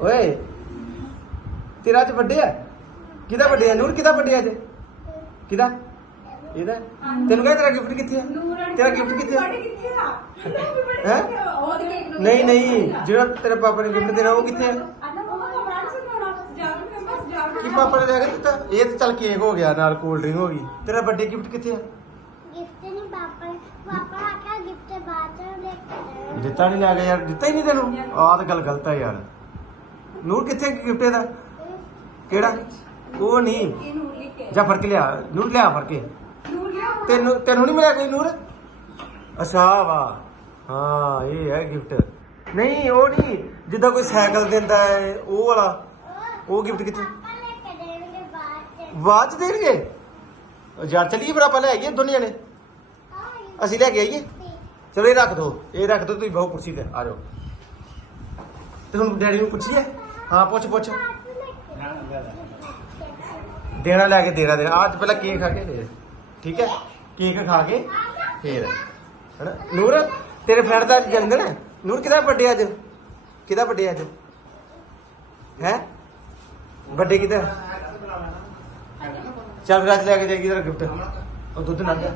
ਓਏ ਤੇਰਾ ਅੱਜ ਵੱਡੇ ਆ। ਕਿਹਦਾ ਵੱਡੇ ਆ? ਨੂਰ ਕਿਹਦਾ ਵੱਡੇ ਆ ਅੱਜ? ਕਿਹਦਾ? ਇਹਦਾ? ਤੈਨੂੰ ਕਹਿੰਦਾ ਤੇਰਾ ਗਿਫਟ ਕਿੱਥੇ ਆ? ਤੇਰਾ ਗਿਫਟ ਕਿੱਥੇ ਆ? ਹੈ? ਨਹੀਂ ਨਹੀਂ ਜਿਹੜਾ ਤੇਰੇ ਪਾਪਾ ਨੇ ਗਿਫਟ ਦੇਣਾ ਉਹ ਕਿੱਥੇ ਆ? ਕੇ ਪਾਪਾ ਨੇ ਲੈ ਕੇ ਦਿੱਤਾ? ਇਹ ਤਾਂ ਚੱਲ ਕੇਕ ਹੋ ਗਿਆ ਨਾਲ ਕੋਲਡ ਡਰਿੰਕ ਹੋ ਗਈ। ਤੇਰਾ ਵੱਡੇ ਗਿਫਟ ਕਿੱਥੇ ਆ? ਗਿਫਟ ਨਹੀਂ ਪਾਪਾ ਪਾਪਾ ਆਖਿਆ ਗਿਫਟ ਬਾਅਦ ਚ ਲੈ ਕੇ ਦੇਣਾ। ਦਿੱਤਾ ਨਹੀਂ ਲੈ ਗਿਆ ਯਾਰ ਦਿੱਤਾ ਹੀ ਨਹੀਂ ਤੈਨੂੰ? ਆਹ ਤਾਂ ਗੱਲ ਗਲਤ ਆ ਯਾਰ। ਨੂਰ ਕਿੱਥੇ ਗਿਫਟ ਦਾ? ਕਿਹੜਾ? ਉਹ ਨਹੀਂ। ਇਹ ਨੂਰ ਕੇ ਜਾ ਫੜ ਕੇ ਲਿਆ, ਨੂਰ ਲਿਆ ਫੜ ਕੇ। ਨੂਰ ਲਿਆ ਤੈਨੂੰ ਤੈਨੂੰ ਨਹੀਂ ਮਿਲਿਆ ਕੋਈ ਨੂਰ? ਅੱਛਾ ਵਾ ਹਾਂ, ਇਹ ਹੈ ਗਿਫਟ। ਨਹੀਂ, ਉਹ ਨਹੀਂ। ਜਿੱਦਾਂ ਕੋਈ ਸਾਈਕਲ ਦਿੰਦਾ ਹੈ, ਉਹ ਵਾਲਾ। ਉਹ ਗਿਫਟ ਕਿੱਥੇ? ਪਾਪਾ ਬਾਅਦ ਚ ਦੇਣਗੇ? ਯਾਰ, ਚਲੀਏ ਫਿਰ ਆਪਾਂ ਲੈ ਆਈਏ ਦੋਨੇ ਜਣੇ ਅਸੀਂ ਲੈ ਕੇ ਆਈਏ। ਚਲੋ, ਇਹ ਰੱਖ ਦੋ। ਇਹ ਰੱਖ ਦੋ, ਤੁਸੀਂ ਬਹੁ ਕੁਰਸੀ ਤੇ ਆ ਜਾਓ। ਤੇ ਹੁਣ ਡੈਡੀ ਨੂੰ ਪੁੱਛੀਏ? ਹਾਂ, ਪੁੱਛ ਪੁੱਛ। ਦੇਣਾ ਲੈ ਕੇ ਦੇਣਾ ਦੇਣਾ। ਅੱਜ ਪਹਿਲਾਂ ਕੇਕ ਖਾ ਕੇ ਫੇਰ ਠੀਕ ਹੈ? ਕੇਕ ਖਾ ਕੇ ਫੇਰ। ਹਨਾ? ਨੂਰ, ਤੇਰੇ ਫਰੈਂਡ ਦਾ ਜਨਮ ਹੈ? ਨੂਰ, ਕਿਹਦਾ ਵੱਡੇ ਅੱਜ? ਕਿਹਦਾ ਵੱਡੇ ਅੱਜ? ਹੈ? ਵੱਡੇ ਕਿਹਦਾ? ਚੱਲ, ਫਿਰ ਲੈ ਕੇ ਜਾਏਗੀ ਤੇਰਾ ਗਿਫਟ ਉਹ ਦੁੱਧ ਨਾ ਦੇ